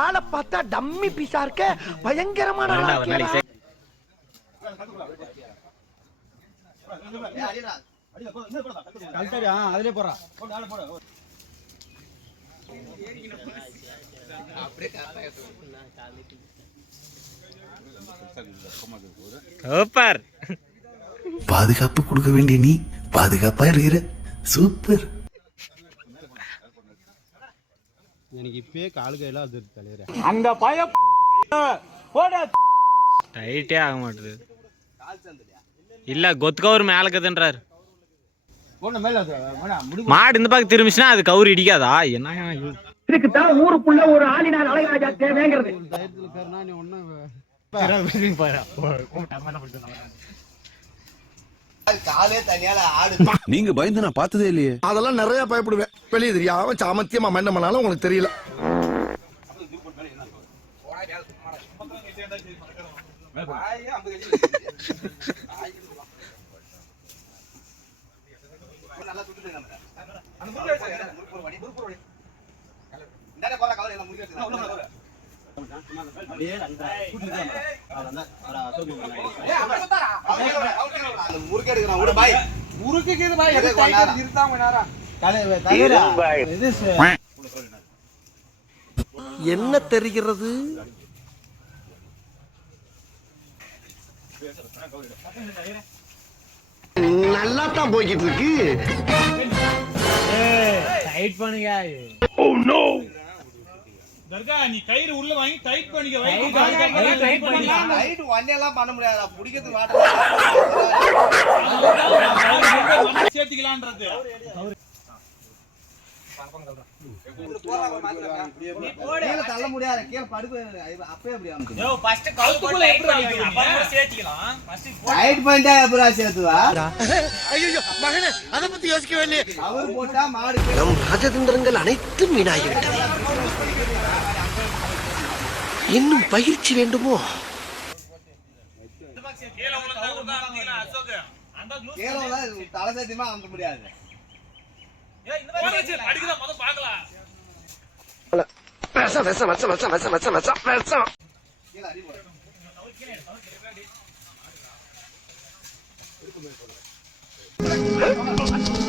ஆளை பார்த்தா டம்மி பீஸா இருக்க பயங்கரமான ஆளா இருக்கியேடா. அதிலே போறா சூப்பர் பாதுகாப்பு கொடுக்க வேண்டிய நீ பாதுகாப்பா இருக்கிற. சூப்பர். எனக்கு இப்பயே கால் கையெல்லாம் அது தலைவரே. அங்க பய டைட்டே ஆக மாட்டுது. இல்ல கொத்து கவுரு மேல மேல முடி மாடு இந்த பக்கம் திரும்பிச்சுன்னா அது கவுரு இடிக்காதா? என்ன? இதுக்குத்தான் ஊருக்குள்ள ஒரு ஆளினார் அழகராஜா தேவைங்கிறது. நீங்க பயந்து நான் பார்த்ததே இல்லையே. அதெல்லாம் நிறைய பயப்படுவேன். வெளியே தெரியாம சாமத்தியமா பண்ணாலும் உங்களுக்கு தெரியல. என்ன தெரிகிறது நல்லா தான் போய்கிட்டு இருக்கு பண்ணுங்க. ஓ நோ தர்கா நீ கயிறு உள்ள வாங்கி டைட் பண்ணிக்க வாங்கி டைட் பண்ணிக்க டைட் வண்ணியெல்லாம் பண்ண முடியாது பிடிக்கிறது வாட்டர் சேர்த்துக்கலாம்ன்றது தள்ள முடியாது. கீழே படுக்க அப்பயே அப்படி டைட் பண்ணிட்டா எப்படா சேர்த்துவா? ஐயோ மகனே அத பத்தி யோசிக்கவே இல்லையே. அவர் போட்டா மாடு நம் ராஜதந்திரங்கள் அனைத்தும் வீணாகிவிட்டது இன்னும் பயிற்சி வேண்டுமோ? கீழே தலை சத்தியமா அமுத்த முடியாது. விஷம் விஷம் விஷம் விஷம் விஷம் விஷம் விஷம் விஷம்.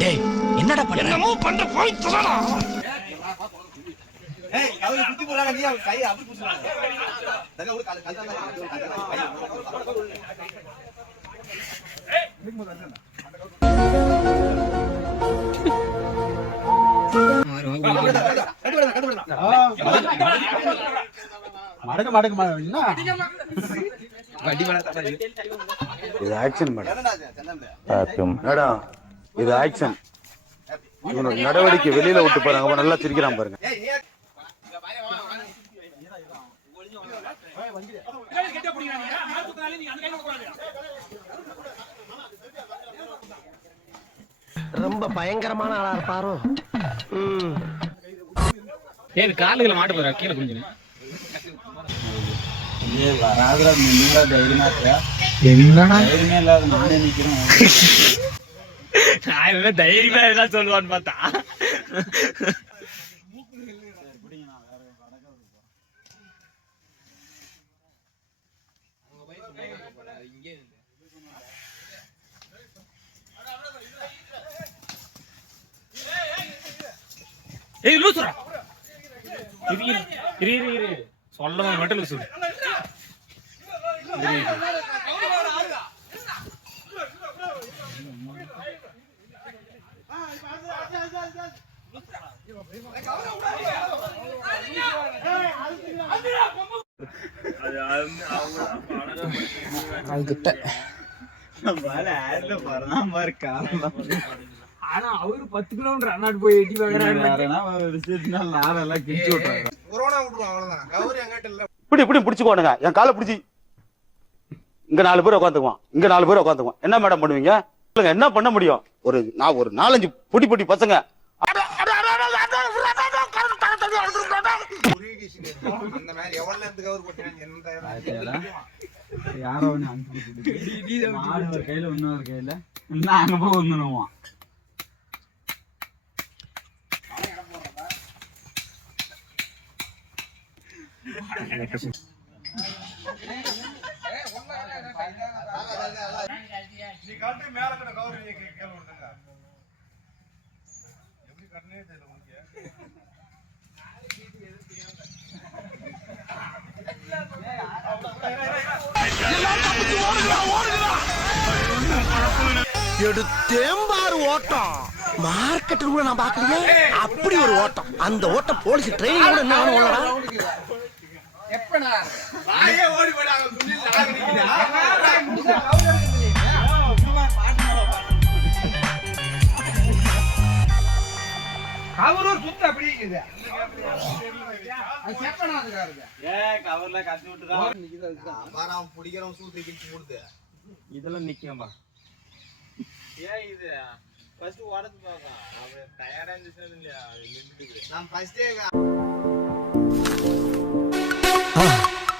டேய் என்னடா பண்ண என்னமோ பண்ண போய் சொல்லடா ஏய் அவரு குத்தி போறாங்க நீ அவர் கை அப்படி புடிச்சுறாங்க தங்க ஒரு கால் கால் தான் மடக்க மடக்க மடக்க இது ஆக்ஷன் மேடம் மேடம் இது ஆக்ஷன் இவனோட நடவடிக்கை வெளியில விட்டு பாருங்க அவன் நல்லா சிரிக்கிறான் பாருங்க ரொம்ப பயங்கரமான ஆளா இருப்பாரோ? ஏது காலுகளை மாட்டு போற கீழே குடிஞ்சினேன் தைரியமா எல்லாம் சொல்லுவான்னு பார்த்தா. ஏய் லூசுரா. இரு இரு இரு இரு சொல்ல மட்டும் சொல்லு அதுக்கிட்ட நம்மளால ஆட்ல பராமரிக்காம ஆனா அவரு பத்து கிலோமீட்டர் ரன்னாட் போய் எட்டி விட்டுறாங்க இப்படி இப்படி பிடிச்சுக்கோனுங்க. என் காலை பிடிச்சி. இங்க நாலு பேர் உட்காந்துக்குவான் இங்க நாலு பேர் உட்காந்துக்குவான் என்ன மேடம் பண்ணுவீங்க? சொல்லுங்க என்ன பண்ண முடியும்? ஒரு நான் ஒரு நாலஞ்சு பொடி பொடி பசங்க. யாரோ கையில இன்னொரு கையில. இன்னும் அங்க போய் வந்துடுவோம் எடுத்தேம்பாரு ஓட்டம். மார்க்கெட்டில் கூட நான் பாக்கலையே அப்படி ஒரு ஓட்டம். அந்த ஓட்டம் போலீஸ் ட்ரெயினிங் கூட என்ன ஓடலாம் வாயே ஓடி சுத்த அப்படி இருக்குது. கவர்ல கட்டி விட்டுதான் பாராம பிடிக்கிறவன் சூத்து கிழிச்சு கொடுத்து இதெல்லாம் நிக்கம்பா ஏன் இது ஃபர்ஸ்ட் உடச்சு பார்க்கலாம் அவன் டயர்டா இருந்துச்சு இல்லையா நான் ஃபர்ஸ்டே